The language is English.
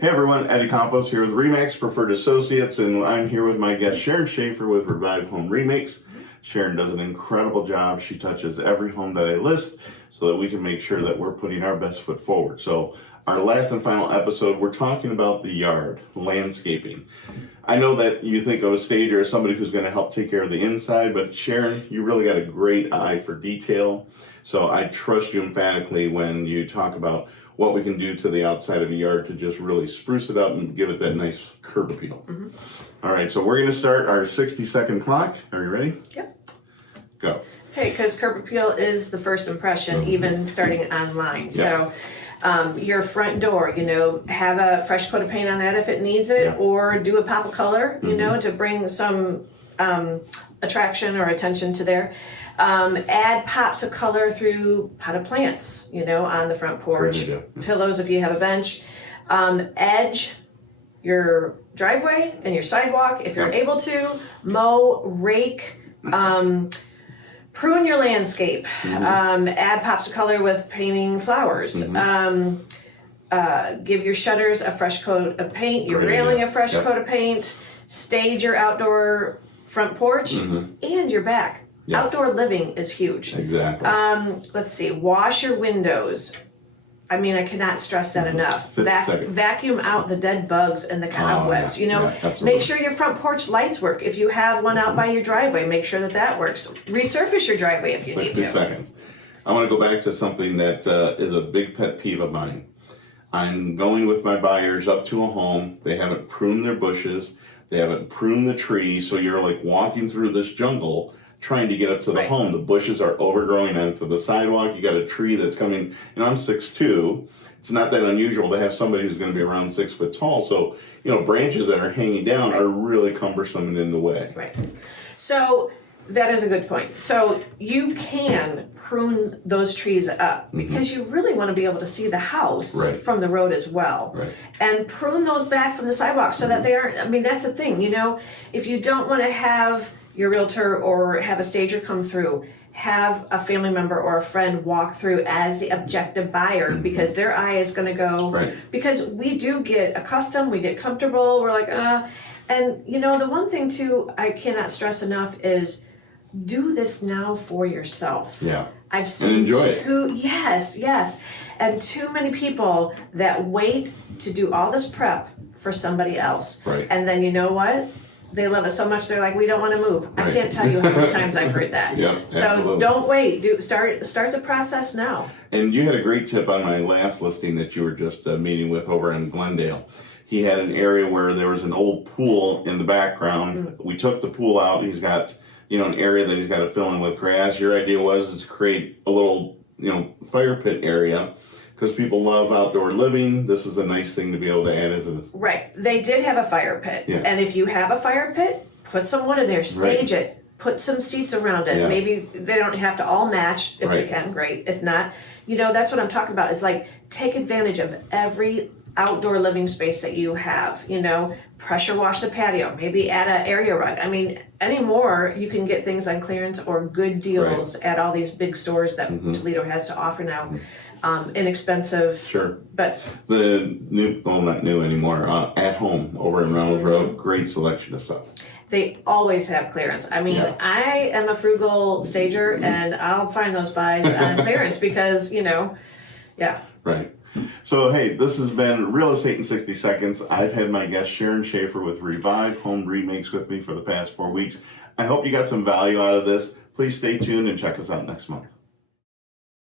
Hey everyone, Eddie Campos here with Remakes Preferred Associates, and I'm here with my guest Sharon Schaffer with Revive Home Remakes. Sharon does an incredible job. She touches every home that I list so that we can make sure that we're putting our best foot forward. So our last and final episode, we're talking about the yard, landscaping. I know that you think of a stager as somebody who's going to help take care of the inside, but Sharon, you really got a great eye for detail. So I trust you emphatically when you talk about what we can do to the outside of the yard to just really spruce it up and give it that nice curb appeal. All right, so we're going to start our 60-second clock. Are you ready? Yep. Go. Okay, because curb appeal is the first impression, even starting online. So your front door, have a fresh coat of paint on that if it needs it, or do a pop of color, to bring some attraction or attention to there. Add pops of color through potted plants, on the front porch, pillows if you have a bench. Edge your driveway and your sidewalk if you're able to. Mow, rake, prune your landscape. Add pops of color with painting flowers. Give your shutters a fresh coat of paint, your railing a fresh coat of paint. Stage your outdoor front porch and your back. Outdoor living is huge. Exactly. Let's see. Wash your windows. I mean, I cannot stress that enough. Vacuum out the dead bugs and the cobwebs. Make sure your front porch lights work. If you have one out by your driveway, make sure that works. Resurface your driveway if you need to. 60 seconds. I want to go back to something that is a big pet peeve of mine. I'm going with my buyers up to a home. They haven't pruned their bushes. They haven't pruned the trees. So you're like walking through this jungle trying to get up to the home. The bushes are overgrowing onto the sidewalk. You got a tree that's coming, I'm 6'2". It's not that unusual to have somebody who's going to be around 6 foot tall. So, branches that are hanging down are really cumbersome and in the way. Right. So that is a good point. So you can prune those trees up because you really want to be able to see the house from the road as well. And prune those back from the sidewalk so that they aren't, that's the thing, if you don't want to have your realtor or have a stager come through, have a family member or a friend walk through as the objective buyer because their eye is going to go, because we do get accustomed, we get comfortable, we're like, and the one thing too, I cannot stress enough is do this now for yourself. I've seen and enjoy it. Yes. And too many people that wait to do all this prep for somebody else. And then you know what? They love it so much they're like, we don't want to move. I can't tell you how many times I've heard that. So don't wait. Start the process now. And you had a great tip on my last listing that you were just meeting with over in Glendale. He had an area where there was an old pool in the background. We took the pool out. He's got an area that he's got to fill in with grass. Your idea was to create a little fire pit area. Because people love outdoor living, this is a nice thing to be able to add as a... Right. They did have a fire pit. And if you have a fire pit, put some wood in there, stage it, put some seats around it. Maybe they don't have to all match. If they can, great. If not, that's what I'm talking about. Is like take advantage of every outdoor living space that you have. Pressure wash the patio, maybe add an area rug. Anymore, you can get things on clearance or good deals at all these big stores that Toledo has to offer now. Inexpensive. But the new, not new anymore, At Home over in Reynolds Road, great selection of stuff. They always have clearance. I am a frugal stager and I'll find those buys on clearance because, Right. So, hey, this has been Real Estate in 60 Seconds. I've had my guest Sharon Schaffer with Revive Home Remakes with me for the past 4 weeks. I hope you got some value out of this. Please stay tuned and check us out next month.